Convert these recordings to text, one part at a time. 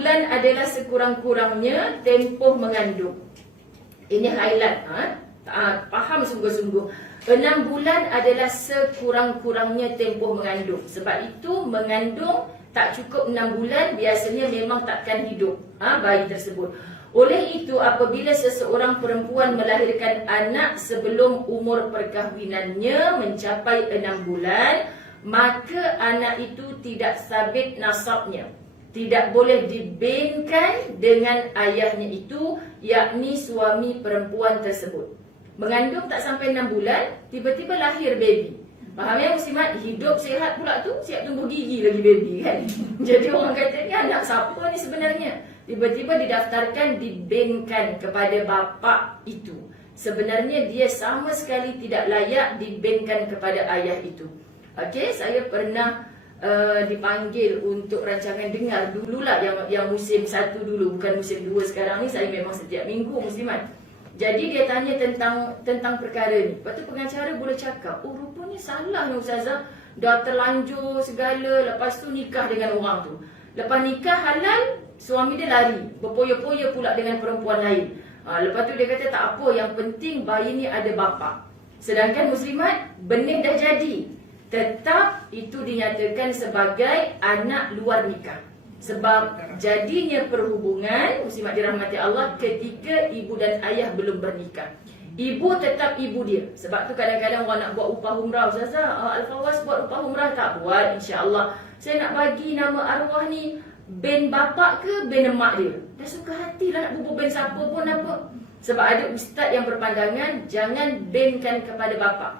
bulan adalah sekurang-kurangnya tempoh mengandung. Ini highlight, faham sungguh-sungguh. 6 bulan adalah sekurang-kurangnya tempoh mengandung. Sebab itu mengandung tak cukup 6 bulan, biasanya memang takkan hidup bayi tersebut. Oleh itu, apabila seseorang perempuan melahirkan anak sebelum umur perkahwinannya mencapai 6 bulan, maka anak itu tidak sabit nasabnya, tidak boleh dibinkan dengan ayahnya itu, yakni suami perempuan tersebut. Mengandung tak sampai 6 bulan, tiba-tiba lahir baby. Faham ya muslimat? Hidup sihat pula tu, siap tumbuh gigi lagi baby kan. Jadi orang kata ni anak siapa ni sebenarnya? Tiba-tiba didaftarkan, dibinkan kepada bapa itu. Sebenarnya dia sama sekali tidak layak dibinkan kepada ayah itu. Okey, saya pernah dipanggil untuk rancangan dengar dululah yang musim 1 dulu, bukan musim 2 sekarang ni. Saya memang setiap minggu muslimat. Jadi dia tanya tentang perkara ni. Lepas tu pengacara boleh cakap, oh rupanya salah ni ustazah, dah terlanjur segala, lepas tu nikah dengan orang tu. Lepas nikah halal, suami dia lari, berpoya-poya pula dengan perempuan lain. Lepas tu dia kata tak apa, yang penting bayi ni ada bapa. Sedangkan muslimat, benih dah jadi, tetap itu dinyatakan sebagai anak luar nikah. Sebab jadinya perhubungan, muslimat dirahmati Allah, ketika ibu dan ayah belum bernikah. Ibu tetap ibu dia. Sebab tu kadang-kadang orang nak buat upah umrah, ustazah, Al-Fawaz buat upah umrah tak? Buat, insya-Allah. Saya nak bagi nama arwah ni bin bapak ke bin emak dia. Dah suka hati lah nak bubur bin siapa pun apa. Sebab ada ustaz yang berpandangan jangan binkan kepada bapak,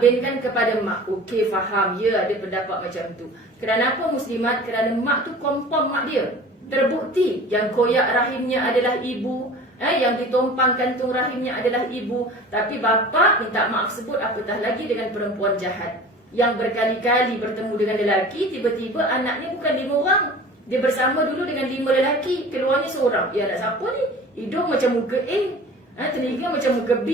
binkan kepada mak. Okey, faham, ya, ada pendapat macam tu. Kerana apa muslimat? Kerana mak tu confirm mak dia. Terbukti yang koyak rahimnya adalah ibu, yang ditompang kantung rahimnya adalah ibu. Tapi bapa minta maaf sebut, apatah lagi dengan perempuan jahat yang berkali-kali bertemu dengan lelaki. Tiba-tiba anaknya bukan 5 orang. Dia bersama dulu dengan 5 lelaki, keluarnya seorang. Ya, anak siapa ni? Hidung macam muka A, telinga macam muka B,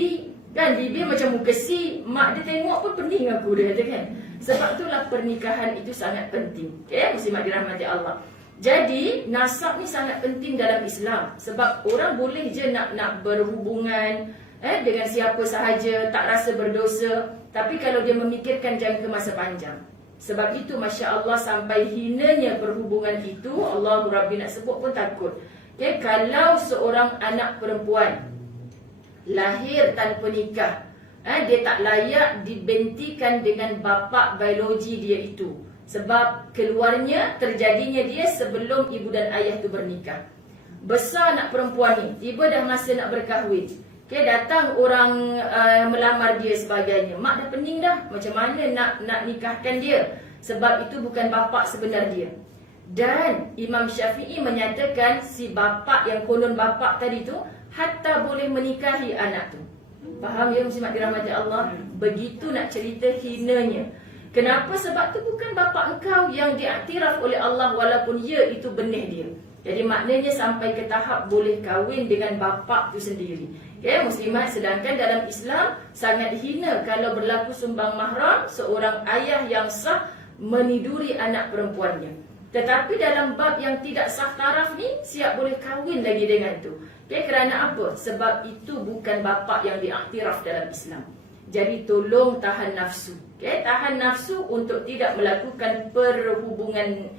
kan, bibir macam muka C. Mak dia tengok pun pening aku, dia kata kan. Sebab itulah pernikahan itu sangat penting. Okay, muslimat dirahmati Allah. Jadi nasab ni sangat penting dalam Islam. Sebab orang boleh je nak berhubungan dengan siapa sahaja, tak rasa berdosa. Tapi kalau dia memikirkan jangka masa panjang. Sebab itu Masya Allah sampai hinanya perhubungan itu, Allah Rabbi nak sebut pun takut. Okay, kalau seorang anak perempuan lahir tanpa nikah, dia tak layak dibentikan dengan bapa biologi dia itu. Sebab keluarnya, terjadinya dia sebelum ibu dan ayah tu bernikah. Besar anak perempuan ni, tiba dah masa nak berkahwin. Okay, datang orang melamar dia sebagainya. Mak dah pening dah, macam mana nak nikahkan dia. Sebab itu bukan bapa sebenar dia. Dan Imam Syafi'i menyatakan si bapa yang konon bapa tadi tu hatta boleh menikahi anak tu. Faham ya muslimat dirahmati Allah? Begitu nak cerita hinanya. Kenapa? Sebab tu bukan bapa engkau yang diiktiraf oleh Allah, walaupun ya itu benih dia. Jadi maknanya sampai ke tahap boleh kahwin dengan bapa tu sendiri. Ya muslimat, sedangkan dalam Islam sangat hina kalau berlaku sumbang mahram seorang ayah yang sah meniduri anak perempuannya. Tetapi dalam bab yang tidak sah taraf ni, siap boleh kahwin lagi dengan tu. Okay, kerana apa? Sebab itu bukan bapa yang diiktiraf dalam Islam. Jadi tolong tahan nafsu. Okay, tahan nafsu untuk tidak melakukan perhubungan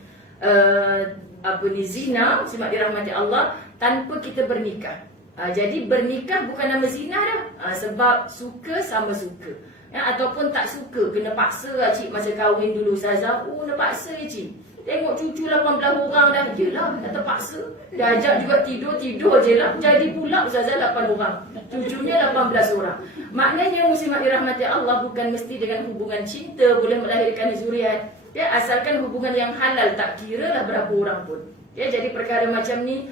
zina, muslimat dirahmati Allah, tanpa kita bernikah. Jadi bernikah bukan nama zina dah. Sebab suka sama suka. Ataupun tak suka, kena paksa lah cik masa kahwin dulu ustazah. Oh, nak paksa ya cik. Tengok cucu 18 orang dah. Yelah, tak terpaksa. Dah ajak juga tidur je lah. Jadi pula ustazah 8 orang. Cucunya 18 orang. Maknanya muslimat dirahmati Allah bukan mesti dengan hubungan cinta boleh melahirkan zuriat. Ya, asalkan hubungan yang halal, tak kira lah berapa orang pun. Ya, jadi perkara macam ni,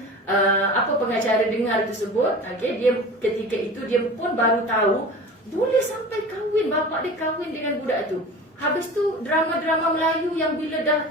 apa pengacara dengar tersebut, okay, dia ketika itu dia pun baru tahu boleh sampai kahwin, bapak dia kahwin dengan budak tu. Habis tu drama-drama Melayu yang bila dah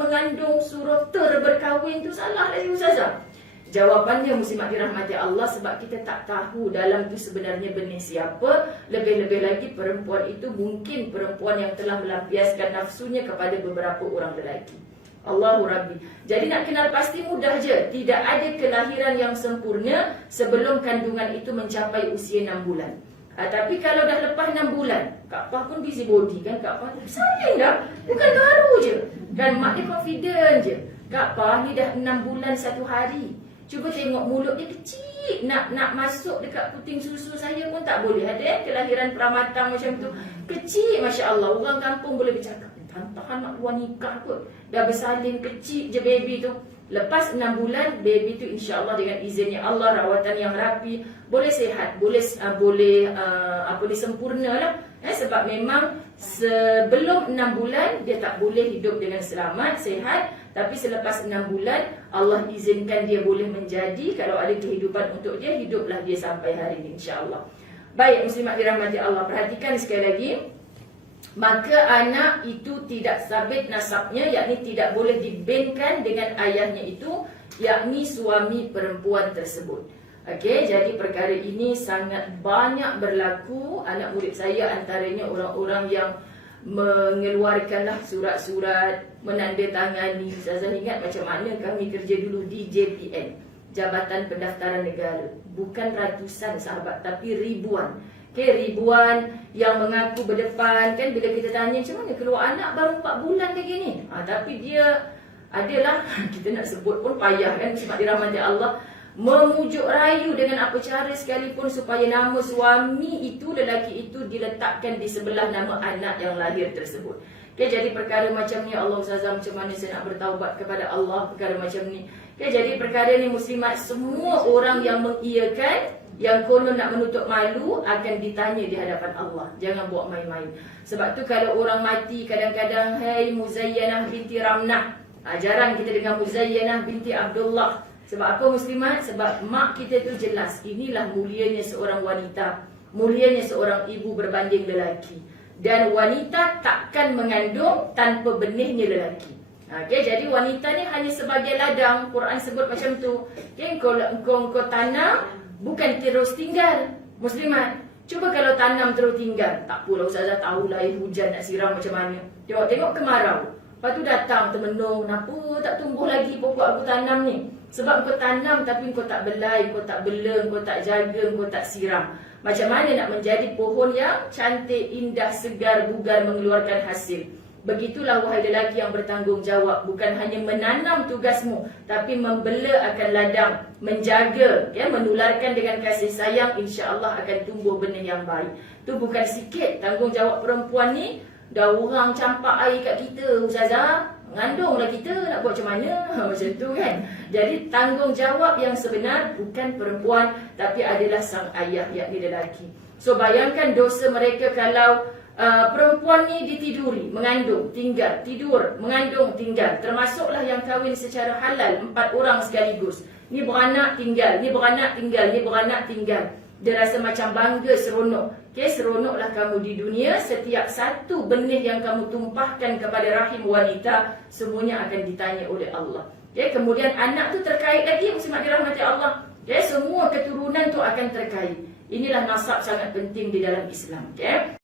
mengandung surah berkahwin tu salah lagi ustazah. Jawapannya muslimat dirahmati Allah, sebab kita tak tahu dalam tu sebenarnya benih siapa. Lebih-lebih lagi perempuan itu mungkin perempuan yang telah melampiaskan nafsunya kepada beberapa orang lelaki. Allahu Rabbi. Jadi nak kenal pasti mudah je. Tidak ada kelahiran yang sempurna sebelum kandungan itu mencapai usia 6 bulan. Tapi kalau dah lepas 6 bulan, Kak Pah pun busy body kan, Kak Pah saling dah. Bukan baru je. Kan mak dia confident je. Kak Pah ni dah 6 bulan 1 hari. Cuba tengok mulut dia kecil. Nak masuk dekat puting susu saya pun tak boleh. Ada kelahiran pramatang macam tu. Kecil, Masya Allah. Orang kampung boleh bercakap. Tahan nak keluar nikah kot. Dah bersalin kecil je baby tu. Lepas 6 bulan, baby tu insya-Allah dengan izinnya Allah, rawatan yang rapi, boleh sihat, boleh sempurna lah. Sebab memang sebelum 6 bulan dia tak boleh hidup dengan selamat, sihat. Tapi selepas 6 bulan Allah izinkan dia boleh menjadi, kalau ada kehidupan untuk dia, hiduplah dia sampai hari ini insya-Allah. Baik muslimat dirahmati Allah, perhatikan sekali lagi. Maka anak itu tidak sabit nasabnya, yakni tidak boleh dibinkan dengan ayahnya itu, yakni suami perempuan tersebut. Okey, jadi perkara ini sangat banyak berlaku. Anak murid saya antaranya orang-orang yang mengeluarkanlah surat-surat, menandatangani. Ustazah ingat macam mana kami kerja dulu di JPN, Jabatan Pendaftaran Negara. Bukan ratusan sahabat, tapi ribuan. Okay, ribuan yang mengaku berdepan. Kan bila kita tanya macam mana keluar anak baru 4 bulan lagi ni, tapi dia adalah kita nak sebut pun payah kan, sebab dirahmati Allah, memujuk rayu dengan apa cara sekalipun supaya nama suami itu, lelaki itu, diletakkan di sebelah nama anak yang lahir tersebut. Okay, jadi perkara macam ni, Allah Ustazah macam mana saya nak bertaubat kepada Allah perkara macam ni. Okay, jadi perkara ni muslimat, semua orang yang mengiyakan, yang konon nak menutup malu, akan ditanya di hadapan Allah. Jangan buat main-main. Sebab tu kalau orang mati kadang-kadang, hey Muzayyanah binti Ramnah, jarang kita dengar Muzayyanah binti Abdullah. Sebab apa muslimat? Sebab mak kita tu jelas, inilah mulianya seorang wanita, mulianya seorang ibu berbanding lelaki. Dan wanita takkan mengandung tanpa benihnya lelaki. Okay, jadi wanita ni hanya sebagai ladang. Quran sebut macam tu. Okay, engkau tanam, bukan terus tinggal. Muslimat, cuba kalau tanam terus tinggal, tak apalah Ustazah, tahulah air hujan nak siram macam mana. Tengok kemarau, lepas tu datang termenung, kenapa tak tumbuh lagi pokok aku tanam ni? Sebab kau tanam tapi kau tak belai, kau tak bela, kau tak jaga, kau tak siram. Macam mana nak menjadi pohon yang cantik, indah, segar, bugar, mengeluarkan hasil? Begitulah wahai lelaki yang bertanggungjawab, bukan hanya menanam tugasmu, tapi membela akan ladang, menjaga, ya, menularkan dengan kasih sayang, insya-Allah akan tumbuh benih yang baik. Tu bukan sikit tanggungjawab perempuan ni. Dah orang campak air kat kita, Ustazah, mengandunglah kita, nak buat macam mana? Macam tu kan. Jadi tanggungjawab yang sebenar bukan perempuan, tapi adalah sang ayah, yakni lelaki. So bayangkan dosa mereka kalau perempuan ni ditiduri, mengandung, tinggal, tidur, mengandung, tinggal. Termasuklah yang kahwin secara halal, 4 orang sekaligus. Ni beranak tinggal, ni beranak tinggal, ni beranak tinggal. Dia rasa macam bangga, seronok. Okay, seronoklah kamu di dunia. Setiap satu benih yang kamu tumpahkan kepada rahim wanita, semuanya akan ditanya oleh Allah. Okay, kemudian anak tu terkait lagi, muslimat dirahmati Allah. Okay, semua keturunan tu akan terkait. Inilah nasab sangat penting di dalam Islam. Okay.